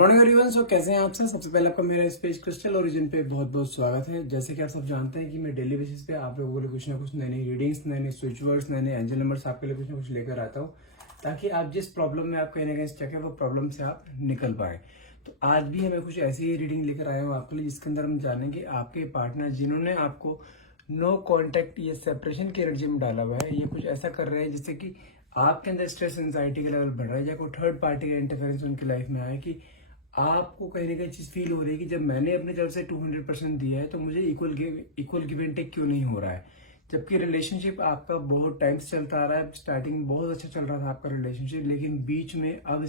Morning everyone. सो कैसे हैं आप सब। सबसे पहले आपका मेरा स्पेस क्रिस्टल ओरिजिन पे बहुत बहुत स्वागत है। जैसे कि आप सब जानते हैं कि मैं डेली बेसिस पे आप लोगों के लिए कुछ ना कुछ नई नई रीडिंग्स, नए नए स्विच वर्ड्स, नए नए एंजल नंबर्स आपके लिए कुछ ना कुछ लेकर आता हूँ, ताकि आप जिस प्रॉब्लम में आप कहीं ना कहीं स्टक है वो प्रॉब्लम से आप निकल पाए। तो आज भी हमें कुछ ऐसी ही रीडिंग लेकर आया हूँ आपके लिए, जिसके अंदर हम जानेंगे आपके पार्टनर जिन्होंने आपको नो कॉन्टेक्ट या सेपरेशन की एनर्जी में डाला हुआ है, ये कुछ ऐसा कर रहे हैं जिससे कि आपके अंदर स्ट्रेस एंजाइटी का लेवल बढ़ रहा है, या कोई थर्ड पार्टी का इंटरफेरेंस उनकी लाइफ में आया कि आपको कहीं ना कहीं चीज फील हो रही है कि जब मैंने अपनी तरफ से 200% दिया है तो मुझे इक्वल गिव एंड टेक क्यों नहीं हो रहा है। जबकि रिलेशनशिप आपका बहुत टाइम से चलता आ रहा है, स्टार्टिंग में बहुत अच्छा चल रहा था आपका रिलेशनशिप, लेकिन बीच में अब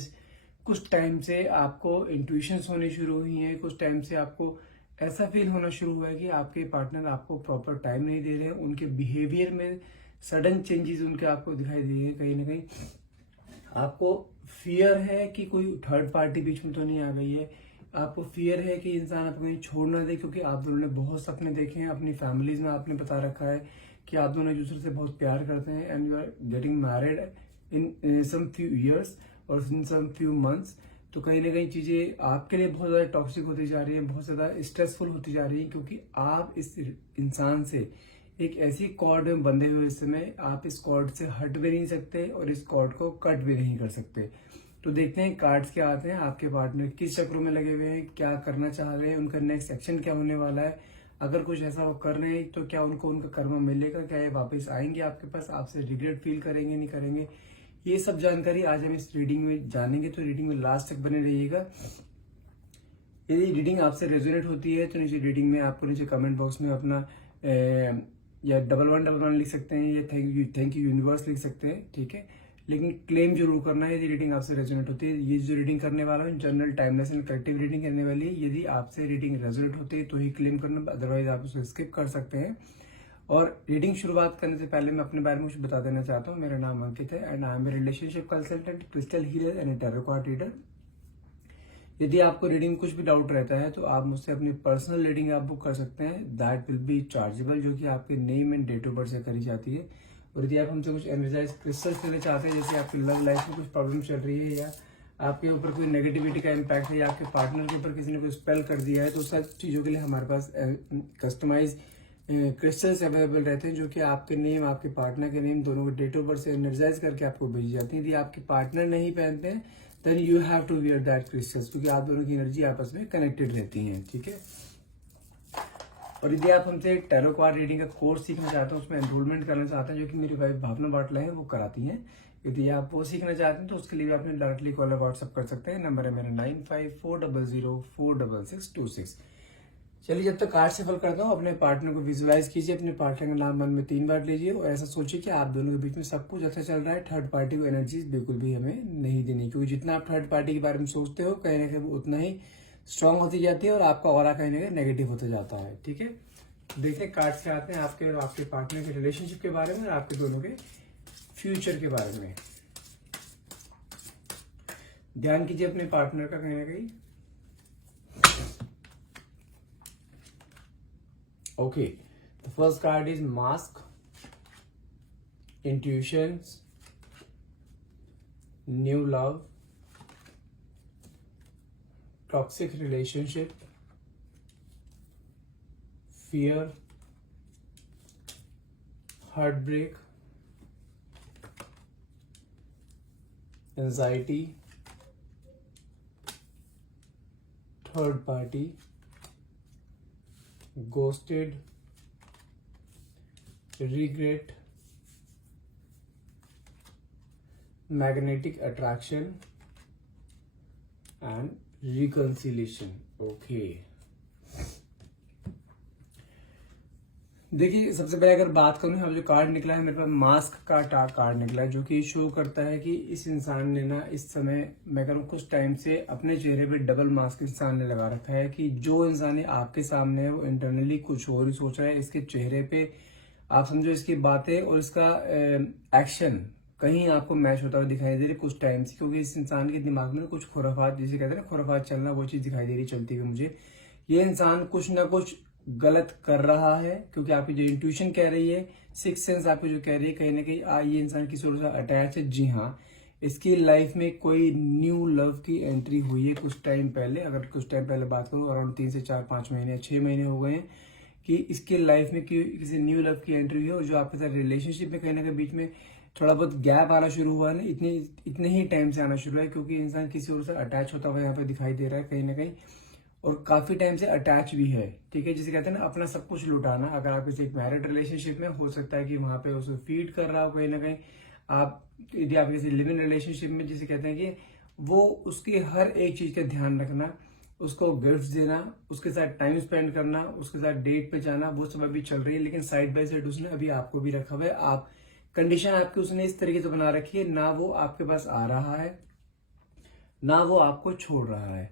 कुछ टाइम से आपको इंट्यूशंस होनी शुरू हुई हैं, कुछ टाइम से आपको ऐसा फील होना शुरू हुआ है कि आपके पार्टनर आपको प्रॉपर टाइम नहीं दे रहे हैं, उनके बिहेवियर में सडन चेंजेस उनके आपको दिखाई दे रहे हैं। कहीं ना कहीं आपको फियर है कि कोई थर्ड पार्टी बीच में तो नहीं आ गई है, आपको फियर है कि इंसान आपको कहीं छोड़ ना दे, क्योंकि आप दोनों ने बहुत सपने देखे हैं अपनी फैमिलीज में। आपने बता रखा है कि आप दोनों एक दूसरे से बहुत प्यार करते हैं and you are getting married in some few years और इन सम फ्यू मंथ्स। तो कहीं ना कहीं चीजें आपके लिए बहुत ज्यादा टॉक्सिक होती जा रही है, बहुत ज्यादा स्ट्रेसफुल होती जा रही है, क्योंकि आप इस इंसान से एक ऐसी कॉर्ड में बंधे हुए इस समय, आप इस कॉर्ड से हट भी नहीं सकते और इस कॉर्ड को कट भी नहीं कर सकते। तो देखते हैं कार्ड्स क्या आते हैं, आपके पार्टनर किस चक्रों में लगे हुए हैं, क्या करना चाह रहे हैं, उनका नेक्स्ट एक्शन क्या होने वाला है। अगर कुछ ऐसा वो कर रहे हैं तो क्या उनको उनका कर्मा मिलेगा, क्या ये वापस आएंगे आपके पास, आपसे रिग्रेट फील करेंगे नहीं करेंगे, ये सब जानकारी आज हम इस रीडिंग में जानेंगे। तो रीडिंग में लास्ट तक बने रहिएगा। यदि रीडिंग आपसे रेजोनेट होती है तो नीचे रीडिंग में आपको नीचे कमेंट बॉक्स में अपना या 1111 लिख सकते हैं, या थैंक यू यूनिवर्स लिख सकते हैं, ठीक है। लेकिन क्लेम जरूर करना है यदि रीडिंग आपसे रेजोनेट होती है। ये जो रीडिंग करने वाला है general timeless and collective reading करने वाली है। यदि आपसे रीडिंग रेजोनेट होती है तो ही क्लेम करना, अदरवाइज आप उसको स्किप कर सकते हैं। और रीडिंग शुरुआत करने से पहले मैं अपने बारे में कुछ बता देना चाहता हूँ। मेरा नाम अंकित है and I am a relationship consultant, crystal healer and tarot card reader. यदि आपको रीडिंग कुछ भी डाउट रहता है तो आप मुझसे अपनी पर्सनल रीडिंग आप बुक कर सकते हैं, दैट विल बी चार्जेबल, जो कि आपके name and date of birth से करी जाती है। और यदि आप हमसे कुछ एनर्जाइज क्रिस्टल्स लेना चाहते हैं, जैसे आपकी लव लाइफ में कुछ प्रॉब्लम चल रही है, या आपके ऊपर कोई नेगेटिविटी का इम्पैक्ट है, या आपके पार्टनर के ऊपर किसी ने कोई स्पेल कर दिया है, तो सब चीज़ों के लिए हमारे पास कस्टमाइज क्रिस्टल्स अवेलेबल रहते हैं, जो कि आपके नेम, आपके पार्टनर के नेम, दोनों के डेट ऑफ बर्थ से एनर्जाइज करके आपको भेजी जाती है। यदि आपके पार्टनर नहीं पहनते हैं then you have to wear that crystals, क्योंकि आप दोनों की एनर्जी आपस में कनेक्टेड रहती हैं, ठीक है। और यदि आप हमसे टैरो कार्ड रीडिंग का कोर्स सीखना चाहते हैं, उसमें एनरोलमेंट करना चाहते हैं, जो कि मेरी वाइफ भावना बाटला है वो कराती हैं, यदि आप वो सीखना चाहते हैं तो उसके लिए भी आपने डायरेक्टली कॉल व्हाट्सअप कर सकते हैं। नंबर है मेरा 9540046626। चलिए, जब तक कार्ड सफल करता हूँ, अपने पार्टनर को विजुअलाइज कीजिए, अपने पार्टनर का नाम मन में 3 बार लीजिए और ऐसा सोचिए कि आप दोनों के बीच में सब कुछ अच्छा चल रहा है। थर्ड पार्टी को एनर्जीज बिल्कुल भी हमें नहीं देनी, क्योंकि जितना आप थर्ड पार्टी के बारे में सोचते हो कहीं ना कहीं वो उतना ही स्ट्रांग होती जाती है और आपका ऑरा कहीं ना कहीं नेगेटिव होता जाता है, ठीक है। देखिए कार्ड्स क्या आते हैं आपके और आपके पार्टनर के रिलेशनशिप के बारे में और आपके दोनों के फ्यूचर के बारे में। ध्यान कीजिए अपने पार्टनर का कहीं ना कहीं। Okay, the first card is Mask, Intuitions, New Love, Toxic Relationship, Fear, Heartbreak, Anxiety, Third Party, Ghosted, Regret, Magnetic Attraction and Reconciliation. Okay. देखिए, सबसे पहले अगर बात करूं, हम जो कार्ड निकला है मेरे पास मास्क का कार्ड निकला है, जो कि शो करता है कि इस इंसान ने ना इस समय, मैं कहूँ कुछ टाइम से अपने चेहरे पे डबल मास्क इंसान ने लगा रखा है, कि जो इंसान आपके सामने है वो इंटरनली कुछ और ही सोच रहा है। इसके चेहरे पे आप समझो इसकी बातें और इसका एक्शन कहीं आपको मैच होता हुआ दिखाई दे रही कुछ टाइम से, क्योंकि इस इंसान के दिमाग में कुछ खुराफात, जिसे कहते हैं ना खुराफात चलना, वो चीज दिखाई दे रही चलती हुई मुझे। ये इंसान कुछ ना कुछ गलत कर रहा है, क्योंकि आपकी जो इंट्यूशन कह रही है, सिक्स सेंस आपको जो कह रही है, कहीं ना कहीं ये इंसान किसी और से अटैच है। जी हाँ, इसकी लाइफ में कोई न्यू लव की एंट्री हुई है कुछ टाइम पहले। अगर कुछ टाइम पहले बात करूँ, अराउंड 3 से 4-5 महीने 6 महीने हो गए हैं कि इसके लाइफ में किसी न्यू लव की एंट्री हुई है। और जो आपके साथ रिलेशनशिप में कहीं ना कहीं बीच में थोड़ा बहुत गैप आना शुरू हुआ है ना, इतने ही टाइम से आना शुरू है, क्योंकि इंसान किसी और से अटैच होता हुआ यहाँ पे दिखाई दे रहा है कहीं ना कहीं, और काफी टाइम से अटैच भी है। ठीक है, जिसे कहते हैं ना अपना सब कुछ लुटाना। अगर आप किसी एक मैरिड रिलेशनशिप में, हो सकता है कि वहां पे उसे फीड कर रहा हो कहीं ना कहीं। आप यदि आप किसी लिव इन रिलेशनशिप में, जिसे कहते हैं कि वो उसकी हर एक चीज का ध्यान रखना, उसको गिफ्ट्स देना, उसके साथ टाइम स्पेंड करना, उसके साथ डेट पे जाना, वो सब अभी चल रही है। लेकिन साइड बाय साइड उसने अभी आपको भी रखा हुआ है। आप कंडीशन आपकी उसने इस तरीके से बना रखी है, ना वो आपके पास आ रहा है ना वो आपको छोड़ रहा है,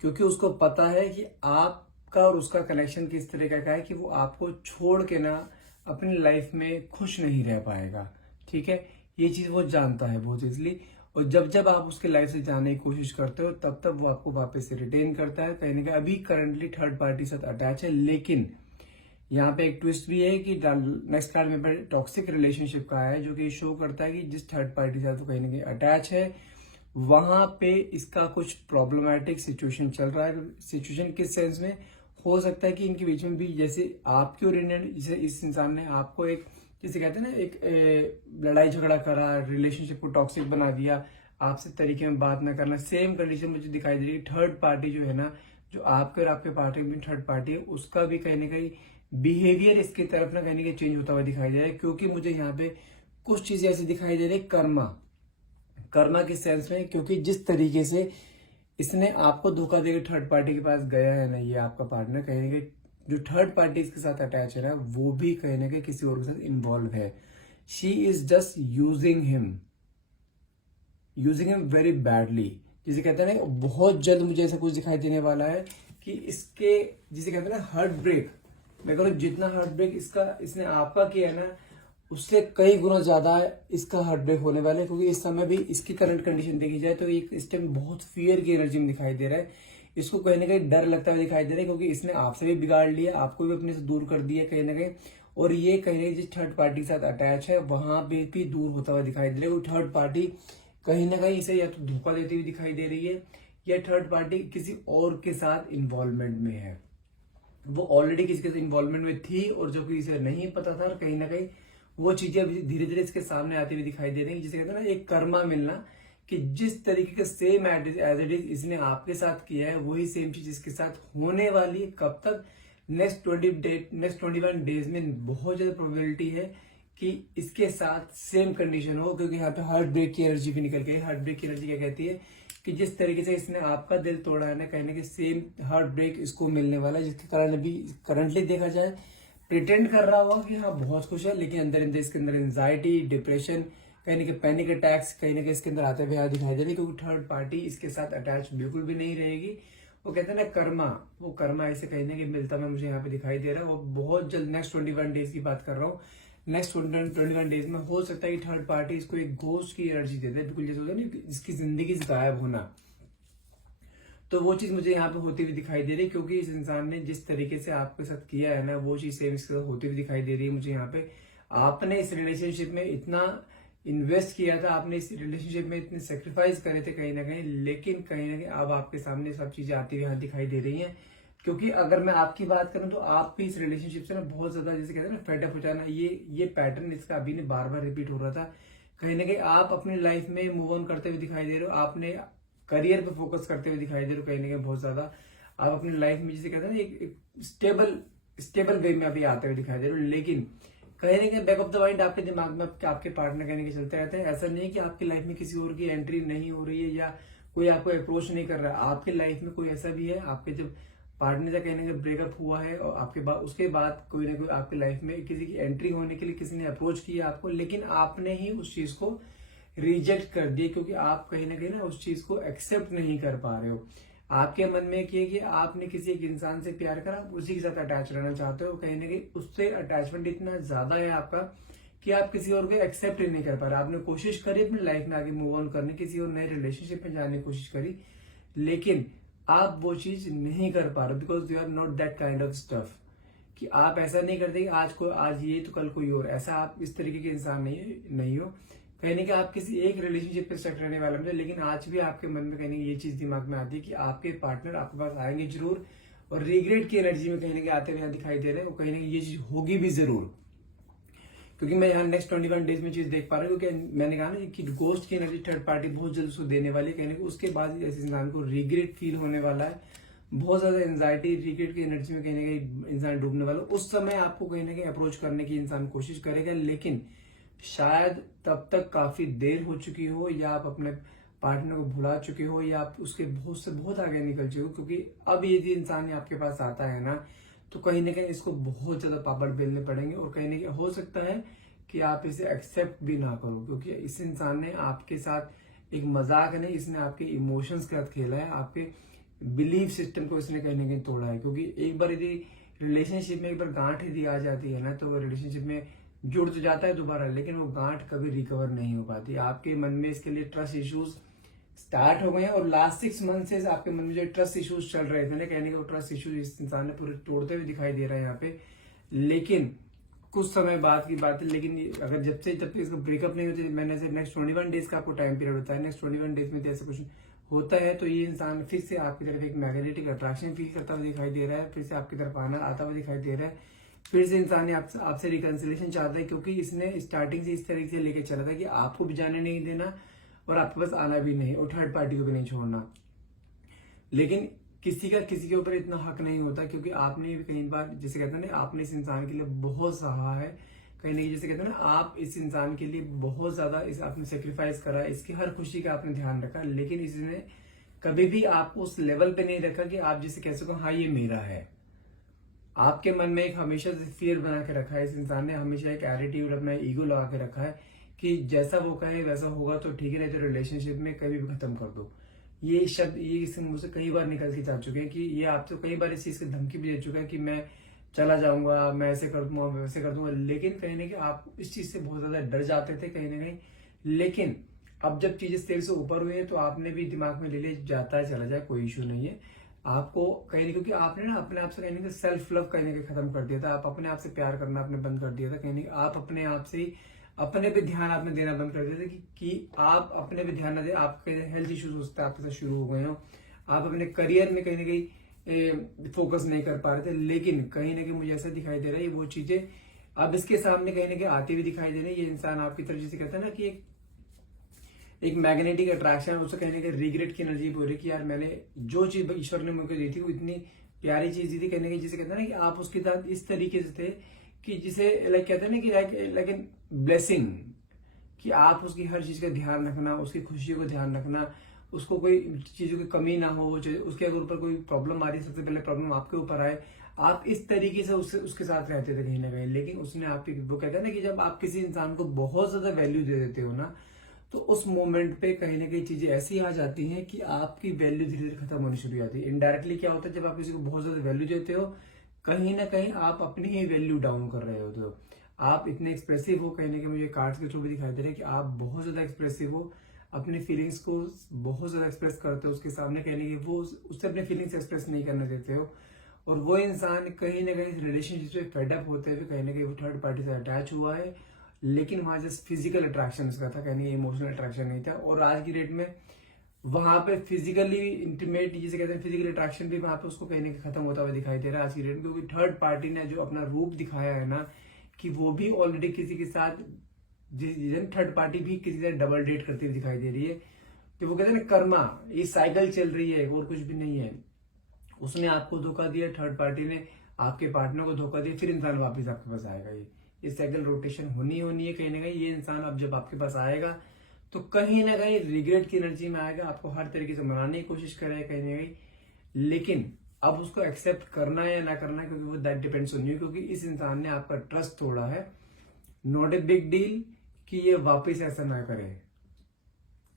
क्योंकि उसको पता है कि आपका और उसका कनेक्शन किस तरीके का है कि वो आपको छोड़ के ना अपनी लाइफ में खुश नहीं रह पाएगा। ठीक है, ये चीज वो जानता है बहुत इजली। और जब जब आप उसके लाइफ से जाने की कोशिश करते हो, तब तब वो आपको वापस से रिटेन करता है। कहीं ना कहीं अभी करंटली थर्ड पार्टी साथ अटैच है, लेकिन यहाँ पे एक ट्विस्ट भी है कि नेक्स्ट कार्ड में टॉक्सिक रिलेशनशिप का है, जो कि शो करता है कि जिस थर्ड पार्टी से तो कहीं ना कहीं अटैच है, वहां पे इसका कुछ प्रॉब्लमैटिक सिचुएशन चल रहा है। सिचुएशन किस सेंस में, हो सकता है कि इनके बीच में भी, जैसे आपके और जैसे इस इंसान ने आपको एक, जैसे कहते हैं ना, एक लड़ाई झगड़ा करा, रिलेशनशिप को टॉक्सिक बना दिया, आपसे तरीके में बात ना करना, सेम कंडीशन मुझे दिखाई दे रही है। थर्ड पार्टी जो है ना, जो आपके और आपके पार्टी में थर्ड पार्टी है, उसका भी कहीं ना कहीं बिहेवियर इसकी तरफ ना कहीं ना कहीं चेंज होता हुआ दिखाई दे रहा है। क्योंकि मुझे यहाँ पे कुछ चीजें ऐसी दिखाई दे रही है, कर्मा के सेंस में, क्योंकि जिस तरीके से इसने आपको धोखा देकर थर्ड पार्टी के पास गया है ना, ये आपका पार्टनर, कहीं ना कहीं जो थर्ड पार्टी इसके साथ अटैच है ना, वो भी कहीं ना कहीं किसी और के साथ इन्वॉल्व है। She is just using him very badly. जिसे कहते हैं ना, बहुत जल्द मुझे ऐसा कुछ दिखाई देने वाला है कि इसके, जिसे कहते हैं ना, हार्ट ब्रेक, मैं कहूँ जितना हार्ट ब्रेक इसने आपका किया है ना, उससे कई गुना ज्यादा इसका हार्ट ब्रेक होने वाला है। क्योंकि इस समय भी इसकी करंट कंडीशन देखी जाए तो एक इस टाइम बहुत फियर की एनर्जी में दिखाई दे रहा है। इसको कहीं ना कहीं डर लगता हुआ दिखाई दे रहा है, क्योंकि इसने आपसे भी बिगाड़ लिया, आपको भी अपने से दूर कर दिया कहीं ना कहीं। और ये कहीं ना कहीं जिस थर्ड पार्टी के साथ अटैच है, वहां पे भी दूर होता हुआ दिखाई दे रहा है। वो थर्ड पार्टी कहीं ना कहीं इसे या तो धोखा देती हुई दिखाई दे रही है, या थर्ड पार्टी किसी और के साथ इन्वॉल्वमेंट में है। वो ऑलरेडी किसी के साथ इन्वॉल्वमेंट में थी, और जो कि इसे नहीं पता था, और कहीं ना कहीं वो चीजें अभी धीरे धीरे इसके सामने आती हुई दिखाई दे रही है। जिसे कहते हैं ना, एक कर्मा मिलना, कि जिस तरीके का सेम एज इट इज इसने आपके साथ किया है, वही सेम चीज इसके साथ होने वाली है। कब तक? नेक्स्ट 21 डेज में बहुत ज्यादा प्रोबेबिलिटी है कि इसके साथ सेम कंडीशन हो। क्योंकि यहाँ पे हार्ट ब्रेक की एनर्जी भी निकल गई। हार्ट ब्रेक की एनर्जी क्या कहती है कि जिस तरीके से इसने आपका दिल तोड़ा है ना, कहने के सेम हार्ट ब्रेक इसको मिलने वाला है। जिसके कारण अभी करंटली देखा जाए, प्रिटेंड कर रहा होगा कि हाँ बहुत खुश है, लेकिन अंदर अंदर इसके अंदर एंजाइटी, डिप्रेशन, कहीं ना कहीं पैनिक अटैक्स कहीं ना कहीं इसके अंदर आते हुए यहाँ दिखाई दे रही है। क्योंकि थर्ड पार्टी इसके साथ अटैच बिल्कुल भी नहीं रहेगी। वो कहते हैं ना कर्मा, वो कर्मा ऐसे कहीं ना कहीं मिलता मैं मुझे यहाँ पे दिखाई दे रहा है। और बहुत जल्द, नेक्स्ट 21 डेज की बात कर रहा हूँ, नेक्स्ट 21 डेज में हो सकता है कि थर्ड पार्टी इसको एक घोस्ट की एनर्जी दे दे, बिल्कुल जैसे होता है ना, इसकी जिंदगी से गायब होना। तो वो चीज मुझे यहाँ पे होती हुई दिखाई दे रही है। क्योंकि इस इंसान ने जिस तरीके से आपके साथ किया है ना, वो चीज सेम इसके साथ होती हुई दिखाई दे रही है मुझे यहाँ पे। आपने इस रिलेशनशिप में इतना इन्वेस्ट किया था, आपने इस रिलेशनशिप में इतने सेक्रीफाइस करे थे कहीं ना कहीं, लेकिन कहीं ना कहीं अब आपके सामने सब चीजें आती हुई यहाँ दिखाई दे रही है। क्योंकि अगर मैं आपकी बात करूं तो आप भी इस रिलेशनशिप से ना बहुत ज्यादा, जैसे कहते हैं ना, फेडअप हो जाना, ये पैटर्न इसका अभी ने बार बार रिपीट हो रहा था। कहीं ना कहीं आप अपनी लाइफ में मूव ऑन करते हुए दिखाई दे रहे हो, आपने करियर पे फोकस करते हुए दिखाई दे रहे हो कहीं ना कहीं बहुत ज्यादा। आप अपनी लाइफ में, जिसे कहते हैं ना, एक स्टेबल वे में अभी आते हुए दिखाई दे रहे हो। लेकिन कहीं ना कहीं बैक ऑफ द माइंड आपके दिमाग में आपके पार्टनर कहने के चलते रहते हैं। ऐसा नहीं है कि आपकी लाइफ में किसी और की एंट्री नहीं हो रही है या कोई आपको अप्रोच नहीं कर रहा है। आपकी लाइफ में कोई ऐसा भी है, आपके जब पार्टनर से कहने का ब्रेकअप हुआ है और आपके बाद उसके बाद कोई ना कोई आपकी लाइफ में किसी की एंट्री होने के लिए किसी ने अप्रोच किया आपको, लेकिन आपने ही उस चीज को रिजेक्ट कर दिया। क्योंकि आप कहीं ना उस चीज को एक्सेप्ट नहीं कर पा रहे हो। आपके मन में किया कि आपने किसी एक इंसान से प्यार करा, उसी के साथ अटैच रहना चाहते हो, कहीं ना कहीं उससे अटैचमेंट इतना ज्यादा है आपका कि आप किसी और को एक्सेप्ट ही नहीं कर पा रहे। आपने कोशिश करी अपनी लाइफ में आगे मूव ऑन करने, किसी और नए रिलेशनशिप में जाने की कोशिश करी, लेकिन आप वो चीज नहीं कर पा रहे, because you are not that kind of stuff. कि आप ऐसा नहीं करते कि आज ये तो कल कोई और, ऐसा आप इस तरीके के इंसान नहीं हो। कहीं ना कि आप किसी एक रिलेशनशिप पे स्टक रहने वाले हैं, लेकिन आज भी आपके मन में कहीं ना ये चीज दिमाग में आती है कि आपके पार्टनर आपके पास आएंगे जरूर, और रिग्रेट की एनर्जी में कहीं ना कहीं आते हुए यहाँ दिखाई दे रहे हैं, और कहीं ना कहीं ये चीज होगी भी जरूर। क्योंकि मैं यहाँ नेक्स्ट 21 डेज में चीज देख पा रहा हूँ, क्योंकि मैंने कहा ना कि घोस्ट की एनर्जी थर्ड पार्टी बहुत जल्द उसको देने वाली है, कहीं ना कहीं उसके बाद ऐसे इंसान को रिग्रेट फील होने वाला है, बहुत ज्यादा एंजाइटी रिग्रेट की एनर्जी में कहीं ना कहीं इंसान डूबने वाला है। उस समय आपको कहीं ना कहीं अप्रोच करने की इंसान कोशिश करेगा, लेकिन शायद तब तक काफी देर हो चुकी हो, या आप अपने पार्टनर को भुला चुके हो, या आप उसके बहुत से बहुत आगे निकल चुके हो। क्योंकि अब यदि इंसान आपके पास आता है ना, तो कहीं ना कहीं इसको बहुत ज्यादा पापड़ बेलने पड़ेंगे, और कहीं ना कहीं हो सकता है कि आप इसे एक्सेप्ट भी ना करो, क्योंकि इस इंसान ने आपके साथ एक मजाक नहीं, इसने आपके इमोशंस के साथ खेला है, आपके बिलीफ सिस्टम को इसने कहीं ना कहीं तोड़ा है। क्योंकि एक बार यदि रिलेशनशिप में एक बार गांठ यदि आ जाती है ना, तो रिलेशनशिप में जुड़ तो जाता है दोबारा, लेकिन वो गांठ कभी रिकवर नहीं हो पाती। आपके मन में इसके लिए ट्रस्ट इश्यूज स्टार्ट हो गए हैं, और लास्ट 6 मंथ से आपके मन में जो ट्रस्ट इश्यूज चल रहे थे ना, कहने के वो ट्रस्ट इश्यूज इस इंसान ने पूरे तोड़ते हुए दिखाई दे रहा है यहाँ पे। लेकिन कुछ समय बाद की बात है, लेकिन अगर जब तक इसका ब्रेकअप नहीं होती, मैंने ऐसे नेक्स्ट 21 डेज का आपको टाइम पीरियड होता है, नेक्स्ट 21 डेज में ऐसा कुछ होता है, तो ये इंसान फिर से आपकी तरफ एक मैग्नेटिक अट्रैक्शन फील करता हुआ दिखाई दे रहा है, फिर से आपकी तरफ आना आता हुआ दिखाई दे रहा है, फिर से इंसान ने आपसे रिकंसिलेशन चाहता है। क्योंकि इसने स्टार्टिंग से इस तरीके से लेके चला था कि आपको भी जाने नहीं देना, और आपके पास आना भी नहीं, और थर्ड पार्टी को भी नहीं छोड़ना। लेकिन किसी के ऊपर इतना हक नहीं होता, क्योंकि आपने भी कई बार, जैसे कहते हैं ना, आपने इस इंसान के लिए बहुत सहा है, कहीं ना कहीं जैसे कहते हैं ना, आप इस इंसान के लिए बहुत ज्यादा आपने सेक्रीफाइस करा, इसकी हर खुशी का आपने ध्यान रखा, लेकिन इसने कभी भी आपको उस लेवल पे नहीं रखा कि आप जिसे कह सको हाँ ये मेरा है। आपके मन में एक हमेशा से फियर बना के रखा है इस इंसान ने, हमेशा एक एटीट्यूड अपना ईगो लगा के रखा है कि जैसा वो कहे वैसा होगा तो ठीक है, नहीं तो रिलेशनशिप में कभी भी खत्म कर दो। ये शब्द ये इससे मुझसे कई बार निकल के जा चुके हैं, कि ये आपसे कई बार इस चीज की धमकी भी दे चुका है कि मैं चला जाऊंगा, मैं ऐसे कर दूंगा, वैसे कर दूंगा। लेकिन कहीं ना कहीं आप इस चीज से बहुत ज्यादा डर जाते थे कहीं ना कहीं, लेकिन अब जब चीजें तेज से ऊपर हुई है, तो आपने भी दिमाग में ले लिया जाता है चला जाए, कोई इशू नहीं है आपको कहीं नहीं। क्योंकि आपने ना अपने आप से कहीं ना सेल्फ लव कहीं ना कहीं खत्म कर दिया था, आप अपने आप से प्यार करना आपने बंद कर दिया था, कहीं ना आप अपने आप से ही अपने पे ध्यान आपने देना बंद कर दिया था, कि आप अपने पे ध्यान ना दे। आपके हेल्थ इश्यूज हो सकते हैं आपके साथ शुरू हो गए हो, आप अपने करियर में कहीं ना कहीं फोकस नहीं कर पा रहे थे, लेकिन कहीं ना कहीं मुझे ऐसा दिखाई दे रहा है, ये वो चीजें अब इसके सामने कहीं ना कहीं आती हुई दिखाई दे रही है। ये इंसान आपकी तरफ जैसे कहता है ना कि एक मैग्नेटिक अट्रैक्शन, उससे कहने के रिग्रेट की एनर्जी बोल रही कि यार मैंने जो चीज ईश्वर ने मुझे दी थी वो इतनी प्यारी चीज दी थी, कहने की जिसे कहते हैं ना कि आप उसके साथ इस तरीके से थे कि जिसे लाइक कहते हैं ना कि लाइक एन ब्लेसिंग, कि आप उसकी हर चीज का ध्यान रखना, उसकी खुशी को ध्यान रखना, उसको कोई चीजों की कमी ना हो, उसके अगर ऊपर कोई प्रॉब्लम आ रही है सबसे पहले प्रॉब्लम आपके ऊपर आए, आप इस तरीके से उसके साथ रहते थे कहीं ना कहीं। लेकिन उसने आपकी, वो कहते हैं ना कि जब आप किसी इंसान को बहुत ज्यादा वैल्यू दे देते हो ना, तो उस मोमेंट पे कहीं ना कहीं चीजें ऐसी आ जाती हैं कि आपकी वैल्यू धीरे धीरे खत्म होनी शुरू हो जाती है। इनडायरेक्टली क्या होता है, जब आप किसी को बहुत ज्यादा वैल्यू देते हो, कहीं ना कहीं आप अपनी ही वैल्यू डाउन कर रहे होते हो। आप इतने एक्सप्रेसिव हो, कहीं ना कहीं मुझे कार्ड्स के थ्रू भी दिखाई दे रहे हैं कि आप बहुत ज्यादा एक्सप्रेसिव हो, अपनी फीलिंग्स को बहुत ज्यादा एक्सप्रेस करते हो उसके सामने, कहने की वो उससे अपने फीलिंग्स एक्सप्रेस नहीं करने देते हो। और वो इंसान कहीं ना कहीं रिलेशनशिप से फेडअप होते हुए कहीं ना कहीं वो थर्ड पार्टी से अटैच हुआ है, लेकिन वहां जस्ट फिजिकल अट्रैक्शन उसका था, कहीं इमोशनल अट्रैक्शन नहीं था। और आज की डेट में वहां पे फिजिकली इंटीमेट जिसे कहते हैं फिजिकल अट्रैक्शन भी वहां पे उसको कहीं ना कहीं खत्म होता हुआ दिखाई दे रहा है आज की डेट में। क्योंकि थर्ड पार्टी ने जो अपना रूप दिखाया है ना, कि वो भी ऑलरेडी किसी के साथ, थर्ड पार्टी भी किसी से डबल डेट करती हुई दिखाई दे रही है। कि वो कहते हैं ना कर्मा, ये साइकिल चल रही है और कुछ भी नहीं है। उसने आपको धोखा दिया, थर्ड पार्टी ने आपके पार्टनर को धोखा दिया, फिर इंसान वापस आपके पास आएगा। ये साइकिल रोटेशन होनी है कहीं ना कहीं। ये इंसान अब जब आपके पास आएगा तो कहीं ना कहीं रिग्रेट की एनर्जी में आएगा, आपको हर तरीके से मनाने की कोशिश करेगा कहीं ना कहीं। लेकिन अब उसको एक्सेप्ट करना है या ना करना है, क्योंकि वो दैट डिपेंड्स ऑन यू, क्योंकि इस इंसान ने आपका ट्रस्ट तोड़ा है। नॉट ए बिग डील कि ये वापस ऐसा ना करे,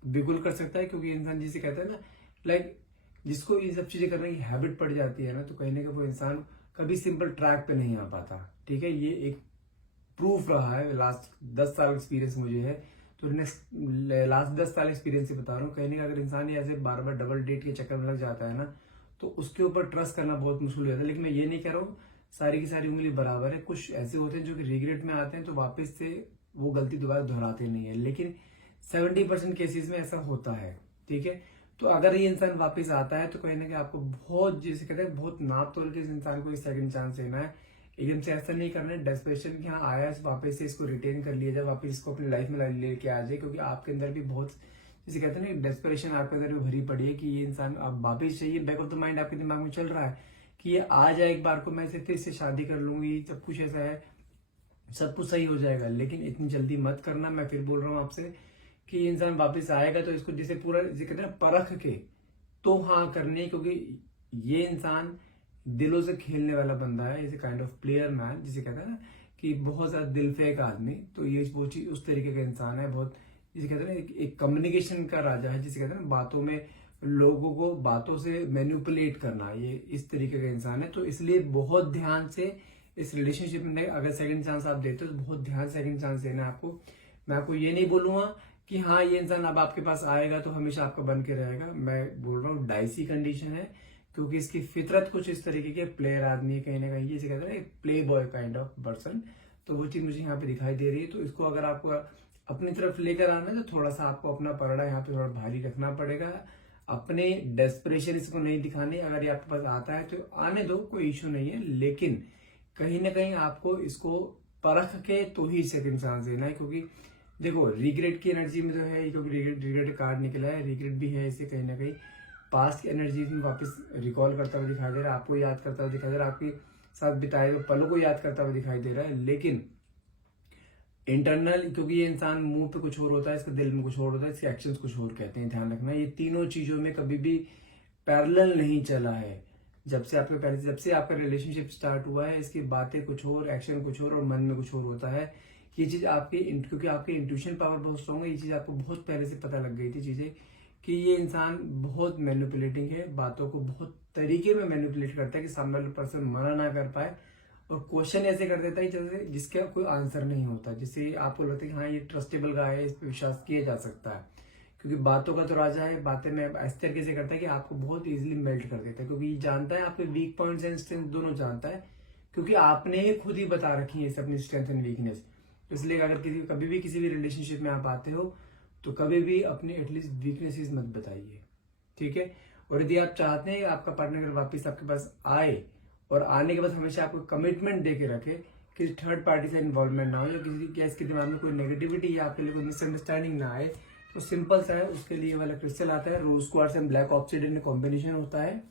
बिल्कुल कर सकता है। क्योंकि इंसान जिसे कहते हैं ना, लाइक जिसको ये सब चीजें करने की हैबिट पड़ जाती है ना, तो कहीं ना कहीं वो इंसान कभी सिंपल ट्रैक पे नहीं आ पाता। ठीक है, ये एक प्रूफ रहा है, लास्ट 10 साल एक्सपीरियंस मुझे है, तो लास्ट 10 साल एक्सपीरियंस से बता रहा हूँ। कहीं ना कहीं अगर इंसान ऐसे बार बार डबल डेट के चक्कर में लग जाता है ना, तो उसके ऊपर ट्रस्ट करना बहुत मुश्किल हो जाता है। लेकिन मैं ये नहीं कह रहा हूँ सारी की सारी उंगली बराबर है, कुछ ऐसे होते हैं जो कि रिग्रेट में आते हैं तो वापस से वो गलती दोबारा दोहराते नहीं है। लेकिन 70% केसेस में ऐसा होता है। ठीक है, तो अगर ये इंसान वापस आता है तो कहीं ना कहीं आपको बहुत, जैसे कहते हैं, बहुत नाप तोल के इस इंसान को एक सेकंड चांस देना है। एकदम से ऐसा नहीं करना है डेस्परेशन की हाँ आया है वापस से इसको रिटेन कर लिया जाए, वापस इसको अपनी लाइफ में लेके आ जाए, क्योंकि आपके अंदर भी बहुत, जैसे कहते हैं ना, डेस्परेशन आपके अंदर भी भरी पड़ी है कि ये इंसान आप वापस चाहिए। बैक ऑफ द माइंड आपके दिमाग में चल रहा है कि ये आ जाए एक बार को, मैं सिर्फ इससे शादी कर लूंगी, सब कुछ ऐसा है, सब कुछ सही हो जाएगा। लेकिन इतनी जल्दी मत करना। मैं फिर बोल रहा हूँ आपसे कि ये इंसान वापस आएगा तो इसको जैसे पूरा, जैसे कहते हैं ना, परख के तो हाँ करनी, क्योंकि ये इंसान दिलों से खेलने वाला बंदा है। Is a kind of player man, जिसे कहते हैं ना कि बहुत ज्यादा दिल फेंक आदमी। तो ये वो चीज उस तरीके का इंसान है, बहुत, जिसे कहते हैं ना, एक कम्युनिकेशन का राजा है, जिसे कहते हैं ना, बातों में लोगों को बातों से मैनिपुलेट करना, ये इस तरीके का इंसान है। तो इसलिए बहुत ध्यान से इस रिलेशनशिप में अगर सेकंड चांस आप देते हो तो बहुत ध्यान से सेकंड चांस देना है आपको। मैं आपको ये नहीं बोलूंगा कि हाँ ये इंसान अब आपके पास आएगा तो हमेशा आपका बन के रहेगा। मैं बोल रहा हूँ डाइसी कंडीशन है, क्योंकि इसकी फितरत कुछ इस तरीके के प्लेयर आदमी है, कहीं ना कहीं जैसे कहते हैं एक play boy kind of person. तो वो चीज मुझे यहाँ पे दिखाई दे रही है। तो इसको अगर आपको अपनी तरफ लेकर आना है तो थोड़ा सा आपको अपना पलड़ा यहाँ पे थोड़ा भारी रखना पड़ेगा। अपने डेस्परेशन इसको नहीं दिखानी। अगर ये आपके पास आता है तो आने दो, कोई इशू नहीं है, लेकिन कहीं ना कहीं आपको इसको परख के तो ही सेकंड चांस देना है। क्योंकि देखो रिग्रेट की एनर्जी में जो है, क्योंकि रिग्रेट कार्ड निकला है, रिग्रेट भी है इसे, कहीं ना कहीं पास्ट की एनर्जी में वापस रिकॉल करता हुआ दिखाई दे रहा है, आपको याद करता हुआ दिखाई दे रहा है, आपके साथ बिताए हुए पलों को याद करता हुआ दिखाई दे रहा है। लेकिन इंटरनल, क्योंकि ये इंसान मुंह पे कुछ और होता है, इसके दिल में कुछ और होता है, इसके एक्शंस कुछ और कहते हैं। ध्यान रखना, ये तीनों चीजों में कभी भी पैरेलल नहीं चला है। जब से आपका रिलेशनशिप स्टार्ट हुआ है, इसकी बातें कुछ और, एक्शन कुछ और मन में कुछ और होता है। ये चीज आपकी, क्योंकि आपकी इंट्यूशन पावर बहुत स्ट्रॉन्ग है, ये चीज आपको बहुत पहले से पता लग गई थी चीजें कि ये इंसान बहुत मैनिपुलेटिंग है, बातों को बहुत तरीके में मैनिपुलेट करता है कि सामने वाला पर्सन मना ना कर पाए, और क्वेश्चन ऐसे कर देता है जैसे जिसका कोई आंसर नहीं होता, जिससे आपको लगता है कि हाँ ये ट्रस्टेबल गाय है, इस पर विश्वास किया जा सकता है। क्योंकि बातों का तो राजा है, बातें में इस तरीके से करता है कि आपको बहुत इजीली मेल्ट कर देता है, क्योंकि ये जानता है आपके वीक पॉइंट्स एंड स्ट्रेंथ दोनों जानता है, क्योंकि आपने ही खुद ही बता रखी है अपनी स्ट्रेंथ एंड वीकनेस। इसलिए अगर कभी भी किसी भी रिलेशनशिप में आप आते हो तो कभी भी अपनी एटलीस्ट वीकनेसेस मत बताइए। ठीक है, और यदि आप चाहते हैं आपका पार्टनर अगर वापस आपके पास आए और आने के बाद हमेशा आपको कमिटमेंट दे के रखे, किसी थर्ड पार्टी से इन्वॉल्वमेंट ना हो, या किसी केस के दिमाग में कोई नेगेटिविटी या आपके लिए कोई मिसअंडरस्टैंडिंग ना आए, तो सिंपल सा है, उसके लिए वाला क्रिस्टल आता है rose quartz and black obsidian combination होता है,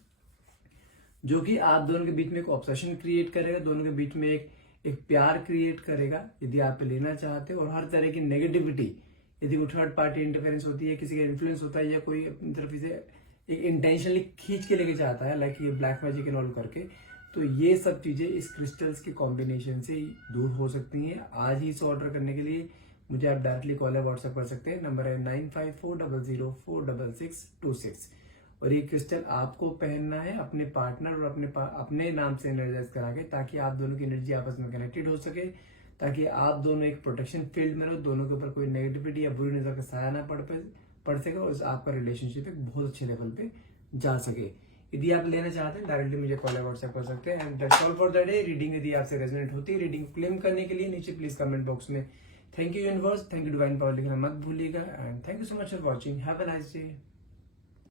जो कि आप दोनों के बीच में एक ऑब्सेशन क्रिएट करेगा, दोनों के बीच में एक प्यार क्रिएट करेगा यदि आप लेना चाहते हो। और हर तरह की नेगेटिविटी, यदि कोई थर्ड पार्टी इंटरफेरेंस होती है, किसी का इन्फ्लुएंस होता है, या कोई अपनी तरफ से एक इंटेंशनली खींच के लेके जाता है, लाइक ये ब्लैक मैजिक इन्वॉल्व करके, तो ये सब चीजें इस क्रिस्टल्स के कॉम्बिनेशन से दूर हो सकती हैं। आज ही इसे ऑर्डर करने के लिए मुझे आप डायरेक्टली कॉल या व्हाट्सएप कर सकते हैं। नंबर है 9540046626। और ये क्रिस्टल आपको पहनना है अपने पार्टनर और अपने नाम से एनर्जाइज करा के, ताकि आप दोनों की एनर्जी आपस में कनेक्टेड हो सके, ताकि आप दोनों एक प्रोटेक्शन फील्ड में रहो, दोनों के ऊपर कोई नेगेटिविटी या बुरी नजर का साया ना पड़ सके, और आपका रिलेशनशिप एक बहुत अच्छे लेवल पे जा सके। यदि आप लेना चाहते हैं डायरेक्टली मुझे कॉल या व्हाट्सएप कर सकते हैं। And that's all for the day. Reading यदि आपसे रेजोनेट होती है, रीडिंग क्लेम करने के लिए नीचे प्लीज कमेंट बॉक्स में thank you universe, thank you divine power लिखना मत भूलिएगा। And thank you so much for watching. Have a nice day.